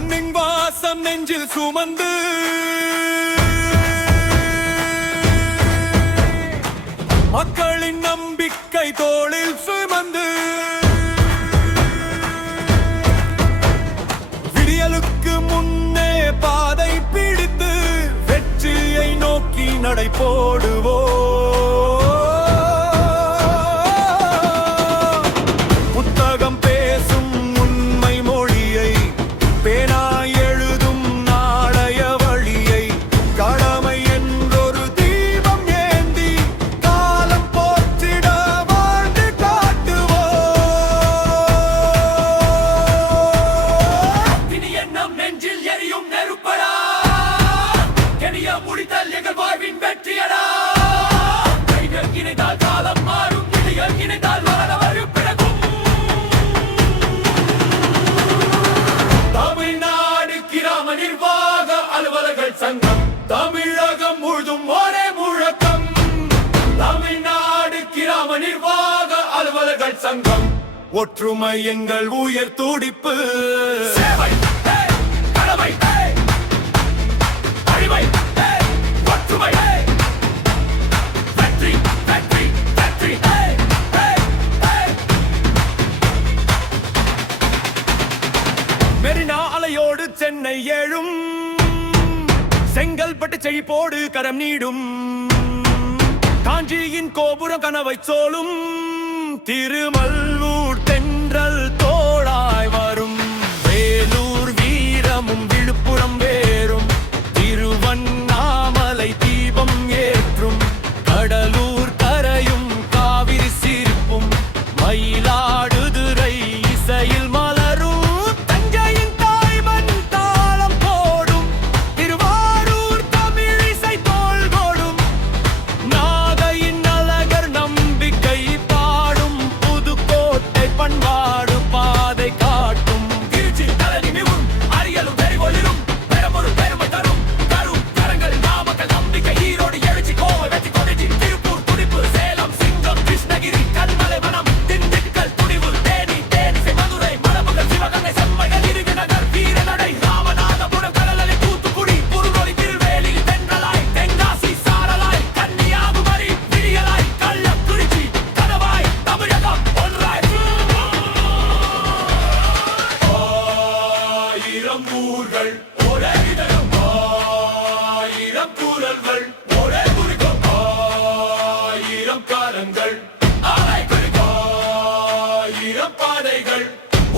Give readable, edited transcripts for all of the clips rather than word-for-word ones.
மண்ணின் வாசம் நெஞ்சில் சுமந்து மக்களின் நம்பிக்கை தோளில் சுமந்து விடியலுக்கு முன்னே பாதை பிடித்து வெற்றியை நோக்கி நடை போடுவோம். புத்தகம் பேசும் உண்மை மொழியை பேனாய் எழுதும் நாளைய வழியை கடமை என்றொரு தீபம் ஏந்தி காலம் போற்றிட வாழ்ந்து காட்டுவோம். இனி எண்ணம் நெஞ்சில் எரியும் நெருப்படா, கெடிய முடித்தல் எங்கள் வாழ்வின் வெற்றியடா. கைகள் இணைந்தால் காலம் மாறும், இடைகள் இணைந்தால் வரலாறு பிறக்கும். தமிழ்நாடு கிராம நிர்வாக அலுவலர்கள் சங்கம், தமிழகம் முழுதும் ஒரே முழக்கம். தமிழ்நாடு கிராம நிர்வாக அலுவலர்கள் சங்கம், ஒற்றுமை எங்கள் உயர் துடிப்பு. சேவை கடமை அறிவை ஒற்றுமை வெற்றி வெற்றி வெற்றி. மெரினா அலையோடு சென்னை எழும், செங்கல்பட்டு செழிப்போடு கரம் நீடும். காஞ்சியின் கோபுரம் கனவை சோலும், திருமல்லூர் தென்றல் தோளாய் வரும். வேலூர் வீரமும் விழுப்புரம் வேறும், திருவண்ணாமலை தீபம் ஏற்றும். கடலூர் கரையும் காவிரி சிரிப்பும், மயிலாடுதுறை இசையில் மலரும். தஞ்சையின் தாய்மண் தாளம் போடும், திருவாரூர் தமிழ் இசை தோள் போடும். நாகையின் அழகர் நம்பிக்கை பாடும், புதுக்கோட்டை பண்பாடு பாதை காட்டும். திருச்சி தலைநிமிரும், அரியலும் வெறிவொளிரும், பெரம்பூர் பெருமை தரும். கரும் கரங்கள் நாமக்கல் நம்பிக்கை, ஈரோடு எழுச்சி கோவை வெற்றி கொடிச்சி. திருப்பூர் துடிப்பு, சேலம் சிங்கம், கிருஷ்ணகிரி கண்மலை வனம், திண்டுக்கல் துணிவு, தேனி தேனிசை, மதுரை மணமகள், சிவகங்கை செம்மைகள், விருதுநகர் வீரநடை, ராமநாதபுரம் கடலலை, தூத்துக்குடி குறுநொலி, திருவேலி தென்றலாய், தென்காசி சாரலாய், கன்னியாகுமரி விடியலாய், கள்ளக்குறிச்சி கனவாய், தமிழகம் ஒன்றாய். ஆயிரம் ஊர்கள் ஒரே இதயம், ஆயிரம் குரல்கள் ஒரே குறிக்கும். ஆயிரம் காலங்கள் ஆலை குறிக்கும், ஆயிரம் பாதைகள்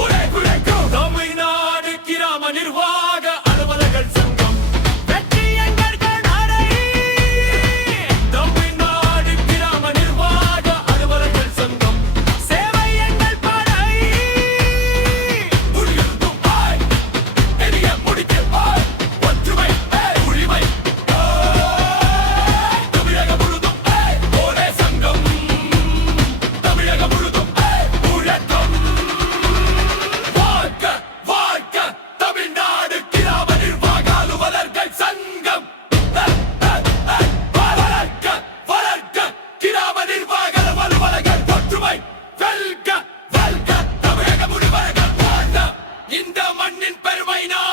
ஒரே குழைக்கும். தமிழ்நாடு கிராம நிர்வாக அலுவலர்கள் சங்கம், வெற்றி எங்கள் நடை. தமிழ்நாடு கிராம நிர்வாக அலுவலர்கள் சங்கம், சேவை எங்கள் படை. துணியிருந்தும் பாய், எரிய முடித்து பாய், ஒற்றுமை உரிமை. தமிழகம் முழுதும் ஒரே சங்கம், தமிழகம் முழுதும் முழக்கம். வாழ்க வாழ்க தமிழ்நாடு கிராம நிர்வாக அலுவலர்கள் சங்கம். வளர்க வளர்க கிராம நிர்வாக அலுவலர்கள் ஒற்றுமை. வெல்க வெல்க தமிழக முடிவர்கள் வாழ்க, இந்த மண்ணின் பெருமை நான்.